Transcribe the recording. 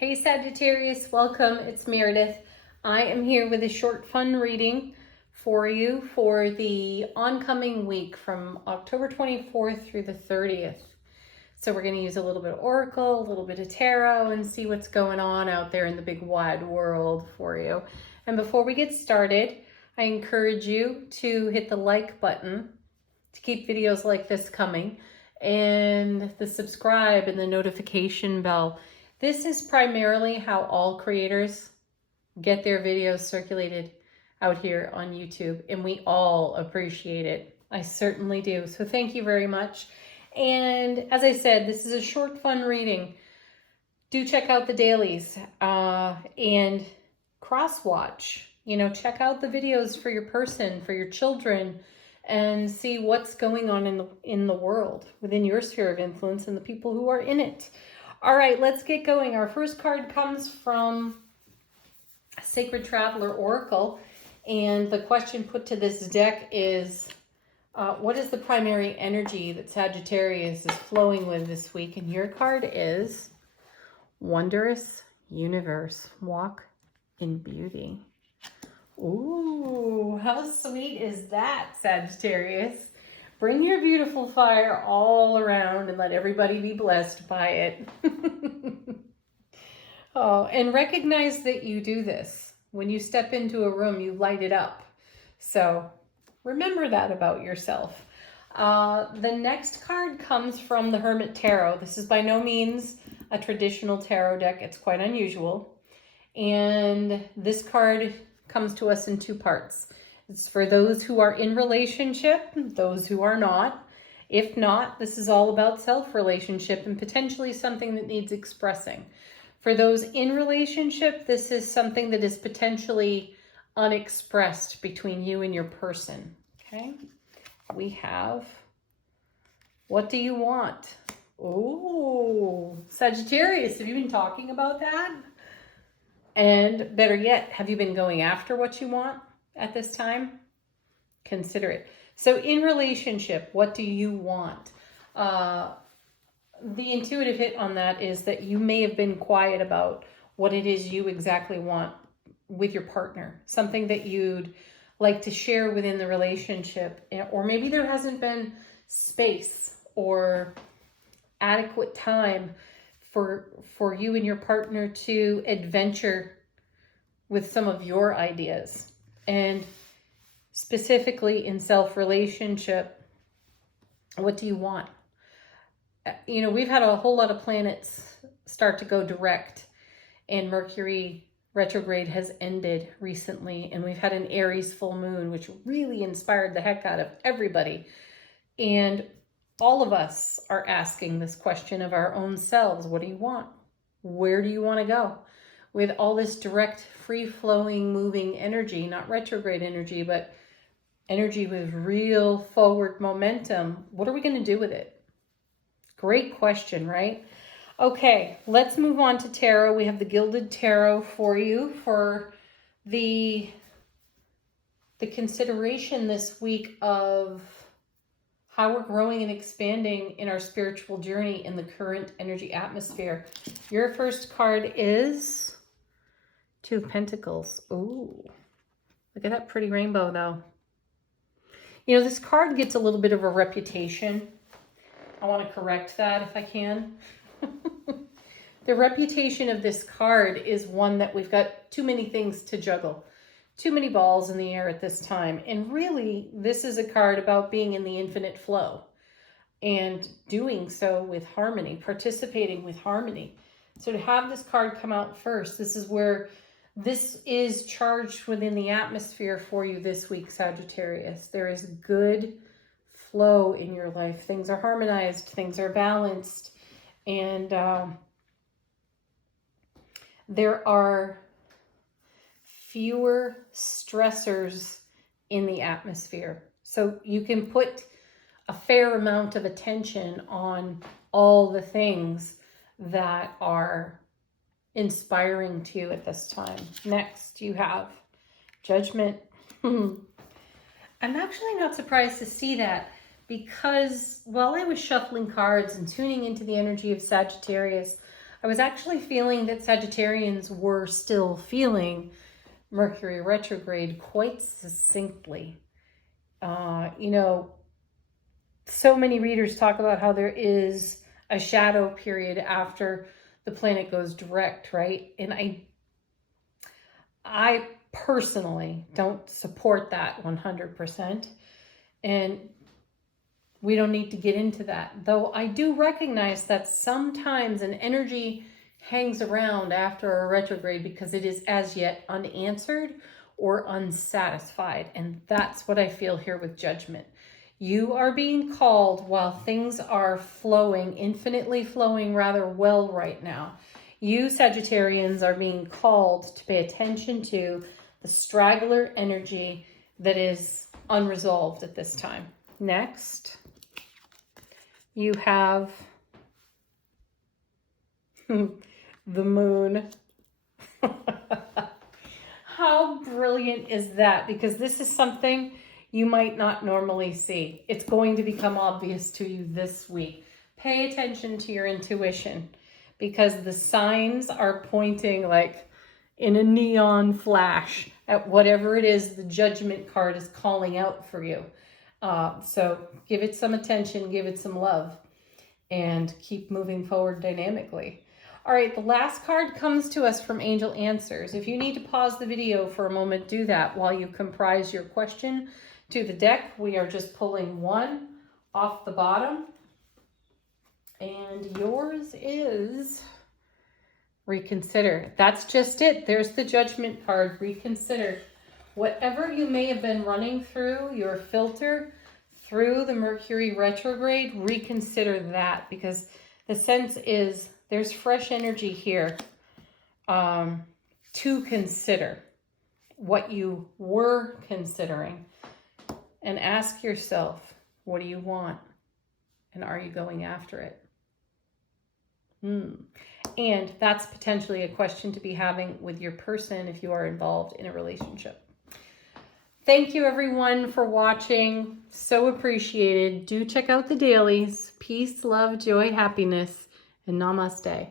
Hey Sagittarius, welcome. It's Meredith. I am here with a short fun reading for you for the oncoming week from October 24th through the 30th. So we're going to use a little bit of Oracle, a little bit of Tarot, and see what's going on out there in the big wide world for you. And before we get started, I encourage you to hit the like button to keep videos like this coming, and the subscribe and the notification bell. This is primarily how all creators get their videos circulated out here on YouTube, and we all appreciate it. I certainly do. So thank you very much. And as I said, this is a short, fun reading. Do check out the dailies and cross-watch. You know, check out the videos for your person, for your children, and see what's going on in the world, within your sphere of influence and the people who are in it. All right, let's get going. Our first card comes from Sacred Traveler Oracle, and the question put to this deck is, what is the primary energy that Sagittarius is flowing with this week? And your card is Wondrous Universe, Walk in Beauty. Ooh, how sweet is that, Sagittarius? Bring your beautiful fire all around and let everybody be blessed by it. Oh, and recognize that you do this. When you step into a room, you light it up. So remember that about yourself. The next card comes from the Hermit Tarot. This is by no means a traditional tarot deck. It's quite unusual. And this card comes to us in two parts. It's for those who are in relationship, those who are not. If not, this is all about self-relationship and potentially something that needs expressing. For those in relationship, this is something that is potentially unexpressed between you and your person. Okay? We have, what do you want? Oh, Sagittarius, have you been talking about that? And better yet, have you been going after what you want at this time? Consider it. So in relationship, what do you want? The intuitive hit on that is that you may have been quiet about what it is you exactly want with your partner. Something that you'd like to share within the relationship. Or maybe there hasn't been space or adequate time for you and your partner to adventure with some of your ideas. And specifically in self-relationship, what do you want? You know, we've had a whole lot of planets start to go direct, and Mercury retrograde has ended recently, and we've had an Aries full moon, which really inspired the heck out of everybody. And all of us are asking this question of our own selves. What do you want? Where do you want to go? With all this direct, free-flowing, moving energy, not retrograde energy, but energy with real forward momentum, what are we going to do with it? Great question, right? Okay, let's move on to tarot. We have the Gilded Tarot for you for the consideration this week of how we're growing and expanding in our spiritual journey in the current energy atmosphere. Your first card is Two of Pentacles. Ooh, look at that pretty rainbow, though. You know, this card gets a little bit of a reputation. I want to correct that if I can. The reputation of this card is one that we've got too many things to juggle. Too many balls in the air at this time. And really, this is a card about being in the infinite flow and doing so with harmony, participating with harmony. So to have this card come out first, this is where this is charged within the atmosphere for you this week, Sagittarius. There is good flow in your life. Things are harmonized, things are balanced, and there are fewer stressors in the atmosphere. So you can put a fair amount of attention on all the things that are inspiring to you at this time. Next, you have Judgment. I'm actually not surprised to see that, because while I was shuffling cards and tuning into the energy of Sagittarius, I was actually feeling that Sagittarians were still feeling Mercury retrograde quite succinctly. You know, so many readers talk about how there is a shadow period after the planet goes direct, right? And I personally don't support that 100%. And we don't need to get into that. Though I do recognize that sometimes an energy hangs around after a retrograde because it is as yet unanswered or unsatisfied. And that's what I feel here with Judgment. You are being called while things are flowing, infinitely flowing rather well right now. You Sagittarians are being called to pay attention to the straggler energy that is unresolved at this time. Next, you have the moon. How brilliant is that? Because this is something you might not normally see. It's going to become obvious to you this week. Pay attention to your intuition because the signs are pointing like in a neon flash at whatever it is the Judgment card is calling out for you. So give it some attention, give it some love, and keep moving forward dynamically. All right, the last card comes to us from Angel Answers. If you need to pause the video for a moment, do that while you comprise your question to the deck. We are just pulling one off the bottom. And yours is reconsider. That's just it. There's the Judgment card, reconsider. Whatever you may have been running through your filter through the Mercury retrograde, reconsider that, because the sense is there's fresh energy here to consider what you were considering, and ask yourself, what do you want? And are you going after it? And that's potentially a question to be having with your person if you are involved in a relationship. Thank you everyone for watching. So appreciated. Do check out the dailies. Peace, love, joy, happiness, and namaste.